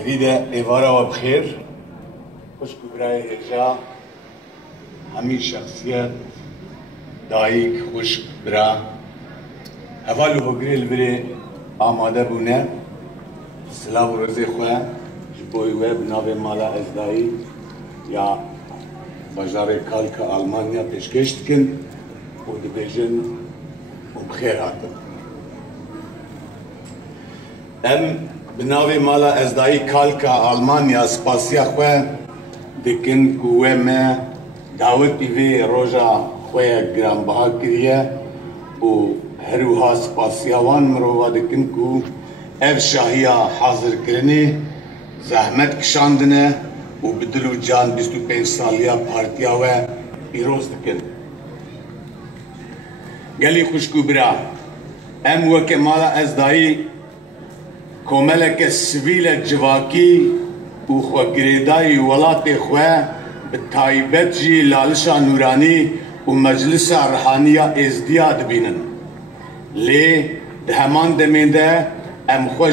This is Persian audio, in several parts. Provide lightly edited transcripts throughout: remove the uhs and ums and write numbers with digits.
سريدة إيفارا وبخير خوش براي هجا همي شخصيات دايك خوش برا هفالو هقري البري آماده بونه سلاو روزي خواه جبوي ويب ناوي مالا ازداي يا بجاري كالك ألمانيا پیشکشتکن و دبیجن و بخير هاتن ام بناوی مالا ازدایی کالکا آلمانیا سپاسیا خواه دکن کوه ما دعوتی وی روژا خواه گرانبها کریه و هروها سپاسیاوان مروها دکن کو اف شاهیا حاضر کرنه زحمت کشاندنه و بدلو جان 25 سالیا پارتیا و پیروز دکن گلی خوشکو برا ام وکه مالا ازدایی کوملک سویل جواکی و خوگریدای ولات خواه به تایبت جی لالشا نورانی و مجلس روحانیه ازدیاد بینن لی دهمان دمینده ام خواه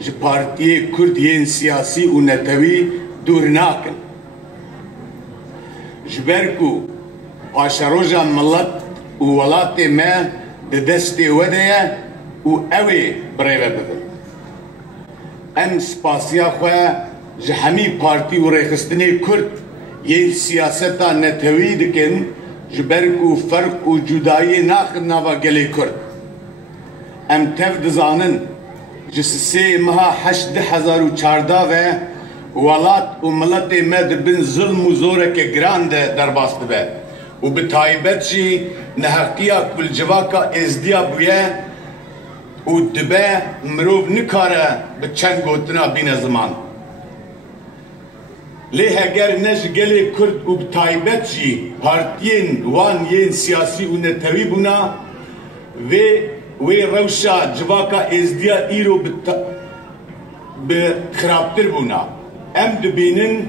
جپارتی کردین سیاسی و نتوی دور ناکن جبرکو پاشروجا ملت و ولات ما دستی وده و اوی بریوه بدن ام سپاسیا خواه جهمی پارتی و ریخستنی کرد یه سیاستا نتوی دکن جبرکو فرق و جدایی ناخد نوا گلی کرد ام تف دزانن جسسی مها 2014 و ولات و ملت مد بن ظلم و زورک گراند در باست به و به تایبت جی نحقیا کل جواکا ازدیا بویه و دبه مروف نکاره به چند گوتنا بین زمان لیه اگر نج گلی کرد و بتایبت جی پارتین وان ین سیاسی و نتوی بونا وی روشا جواکا ازدیا ایرو به خرابتر بونا ام دبینن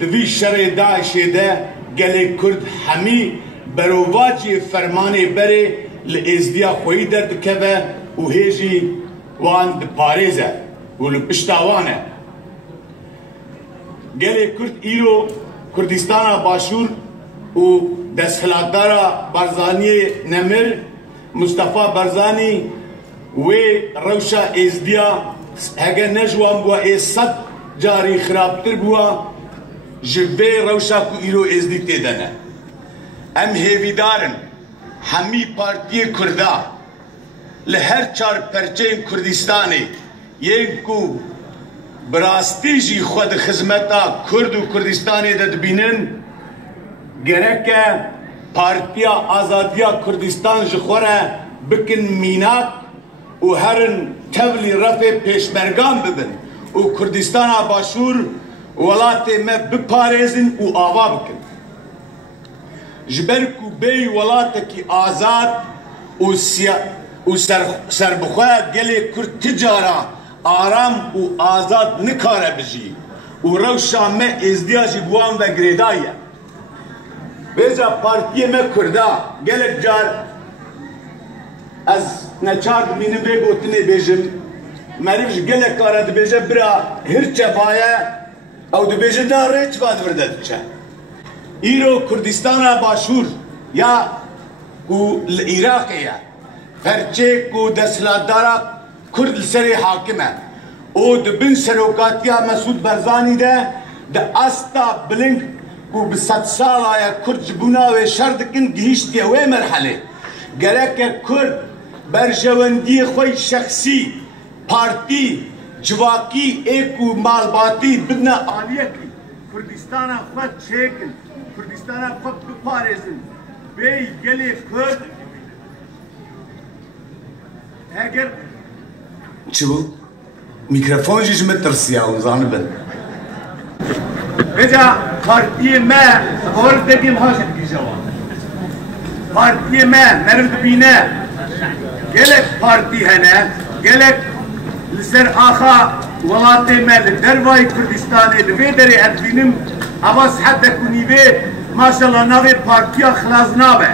دوی شر داعشه ده گلی کرد همی برواجی فرمانه بره لازدیا خویی درد که و هیجی وان پاریزه و لپشتاوانه گلی کرد ایرو کردستان باشور و دستخلاتدارا برزانی نمر مصطفى برزانی و روشا ازدیا اگه نجوان بوا ای صد جاری خرابتر بوا جوه روشا کو ایرو ازدی تیدنه ام هیویدارن همی پارتی کرده لهر چار پرچه کردستانی یک کو براستی جی خود خدمتا کرد و کردستانی داد بینن گرک پارتیا آزادیا کردستان جخوره بکن مینات و هرن تولی رفع پیشمرگان ببن و کردستان باشور ولات ما بپارزن و آوا بکن جبرکو بی ولات کی آزاد و سربخواه گلی کرد تجارا آرام و آزاد نکاره بجی و روشا ما ازدیاجی بوان و گریدایه بیجا پارتی ما کرده گلک جار از نچارد مینم بی گوتنی بیجم مریفش گلک کاره دی بیجه برا هرچه بایه او دی بیجه داره چه باید ورده دیچه ایرو کردستان باشور یا کو العراقیه پرچه کو دستلاتدارا کرد لسری حاکمه او دبن سروکاتیا مسعود برزانی ده استا بلنگ کو به 100 سال آیا کرد جبونا و شردکن گهیشتی و مرحله گرک کرد برجواندی خوی شخصی پارتی جواکی ایک و مالباتی بدنا آلیه کی کردستان خود چیکن کردستان خود بپارزن بی گلی کرد اگر چو میکروفون جیش مترسیاون زانبن بجا پارتی ما اور دگیم هاشت کی جواب پارتی ما مرد بینه گلک پارتی هنه گلک لسر آخا ولات ما لدروای کردستانی لوی داری ادبینم عواز حد کنیوه ماشالله نوی پارتی خلاص نابه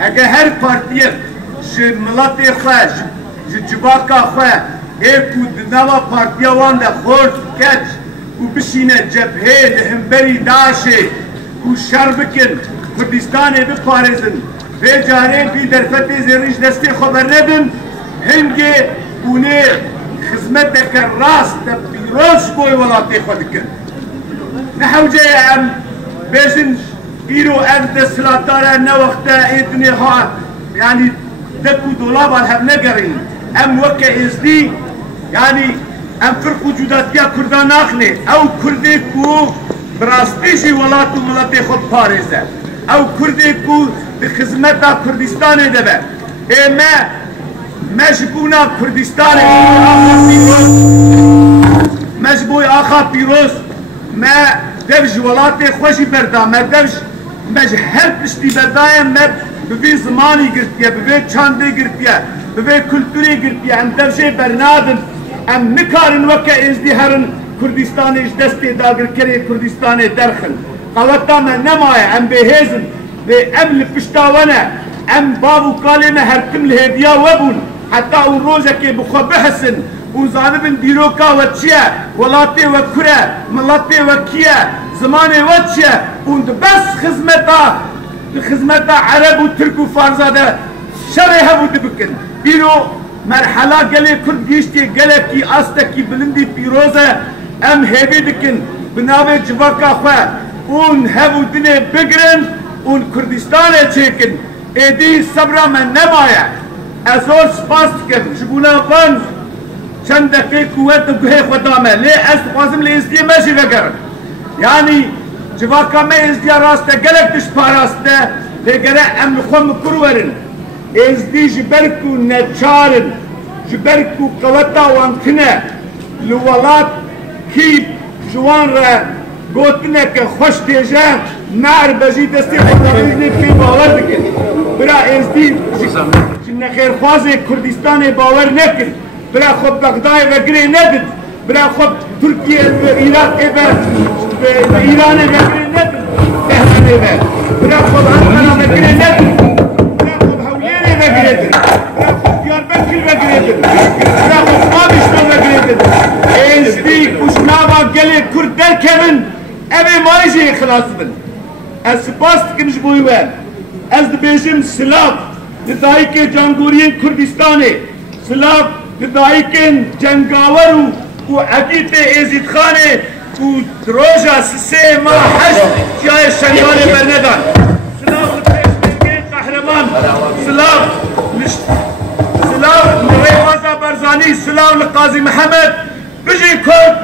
اگه هر پارتی ملت خواه جباکا خواه ایکو نوا پارتیا وان ده خورد کچ و بشینه جبهه لهمبری داشه و شر بکن کردستانه بپارزن به جاره بی درفت زیرش دستی خبر ندن هنگه اونه خدمت دکر راست ده پیروز بوی ولاتی خود کن نحو جای ام بیشن بیرو ارد سلطاره نوقتا ایدنی ها يعني دكو دولاب هب نقرين ام وكا ازدي يعني ام فرق وجوداتيا كردان اخني او كردي كو براستيشي ولاتي خود باريزة او كردي كو بخدمتا كردستان دبا اما مجبونا كردستان مجبوي آخا بيروز ما دبج ولاتي خوشي بردا ما دبج مج هر پشتی بردایم ما به زمانی گرتیه به چانده گرتیه به کلتوری گرتیه ام دوشه برنادن ام نکارن وکه ازدی هرن کردستانش دستی داگر کری کردستان درخن قوتا من نمایه ام بهزن به ام لپشتاونه ام بابو کالمه هر کم لهدیا وبون حتی اون روزه که بخوا بحسن اون زانبن بیروکا و چیه ولاتی و کره ملاتی و کیه زمانه و چیه اون بس خدمتا عرب و ترک و فارزاده شره هبود بکن بیرو مرحله گله کرد گیشتی گله کی آسته کی بلندی پیروزه ام هیبی دکن بناوه جواکا خواه اون هبودنه بگرن اون کردستانه چیکن ایدی صبره من نمایه ازور سپاس کن شبونا بان چند دقیق قوت و گوه خدامه لی از خوازم لی ازدیه ماشی بگرن یعنی جواکا ما ازدیا راسته گلک دش پاراسته لگره ام خم کرورن ازدی جبرکو نچارن جبرکو قوتا وانتنه لولات کی جوان را گوتنه که خوش دیجه نار بجی دستی خداویزنی پی باور دکن برا ازدی جنه خیرخواز کردستان باور نکن برا خود بغدای وگره ندد برا خود ترکیه و عراق به ایران وگره ندد تهرانه و برا خود انقره وگره ندد برا خود هولیره وگره دد برا خود دیاربکر وگره دد برا خود قابشتو وگره دد ازدی کشناوا گلی کرد در کمن اوه مایجه خلاص بن از سپاس کنش بویوه از بیشم سلاف ندایی که جانگوری کردستانه سلاف ندایی که جنگاورو و عقیت ازید خانه و روژا سه ماه هشت جای شنگانه برندان سلاف پیشنگه قهرمان سلاف سلاف ریوازا برزانی سلاف لقاضی محمد بجی کرد